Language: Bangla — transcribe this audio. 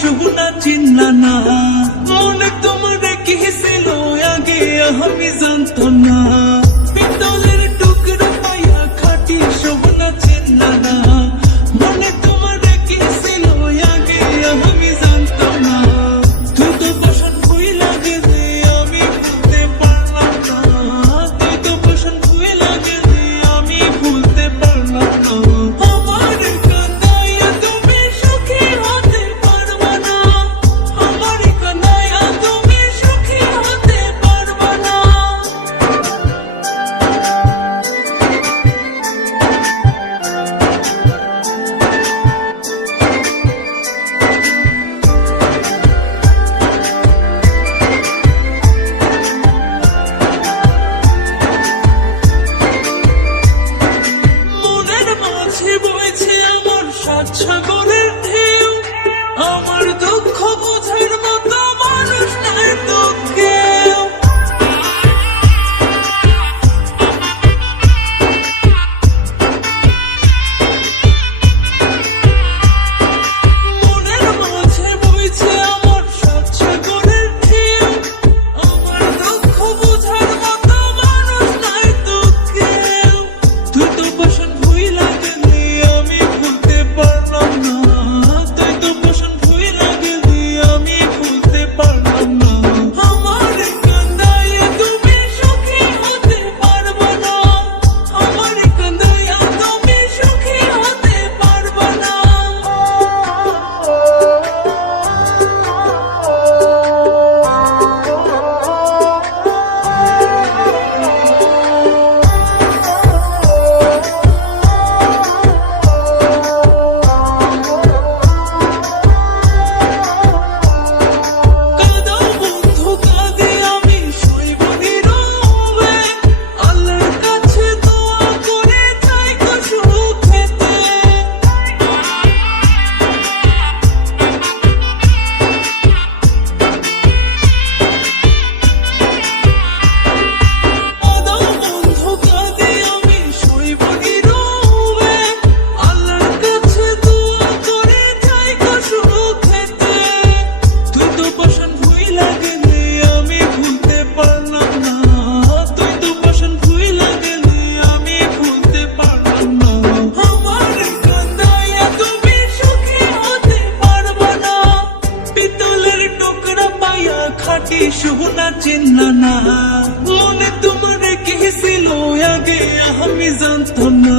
সোনা চিনলা না, মনে তোমার কি ছিল আগে আমি জানতো না। পিতলের টুকরা পাইয়া খাটি সোনা চিনলা না, মনে তোমার কি ছিল আগে আমি জানতো না। তুই তো পছন্দ হইলা গেলে আমি ভুলতে পারলাম না, তুই তো পছন্দ হইলা গেলে আমি ভুলতে পারলাম না। আমার কান্দাইয়া তুমি সুখী হতে পারবা না, আমার কান্দাইয়া তুমি সুখী হতে পারবা না। মনের মাঝে বইছে আমার সাত সাগরের ঢেউ, আমার দুঃখ বোঝার মতো মানুষ নাই তো কেউ। মনের মাঝে বইছে আমার সাত সাগরের ঢেউ, আমার দুঃখ বোঝার মতো মানুষ নাই তো কেউ। তুই তো পছন্দ হইলা গেলি আমি ভুলতে পারলাম না, তুই তো পছন্দ হইলা গেলি আমি ভুলতে পারলাম না। আমার কান্দাইয়া তুমি সুখী হতে পারবা না, আমার কান্দাইয়া তুমি সুখী হতে পারবা না। কাঁদাও বন্ধু কাঁদে আমি সইব নীরবে, আল্লাহর কাছে দোয়া করে থাইকো সুখেতে। কাঁদাও বন্ধু কাঁদে আমি সইব নীরবে, আল্লাহর কাছে দোয়া করে থাইকো সুখেতে। তুই তো পছন্দ হইলা গেলে আমি ভুলতে পারলাম না, তুই তো পছন্দ হইলা গেলে আমি ভুলতে পারলাম না। আমার কান্দাইয়া তুমি সুখী হতে পারবা না, পিতলের টুকরা পাইয়া খাটি সোনা চিনলা না, মনে তোমার কি ছিল আগে আমি জানতো না।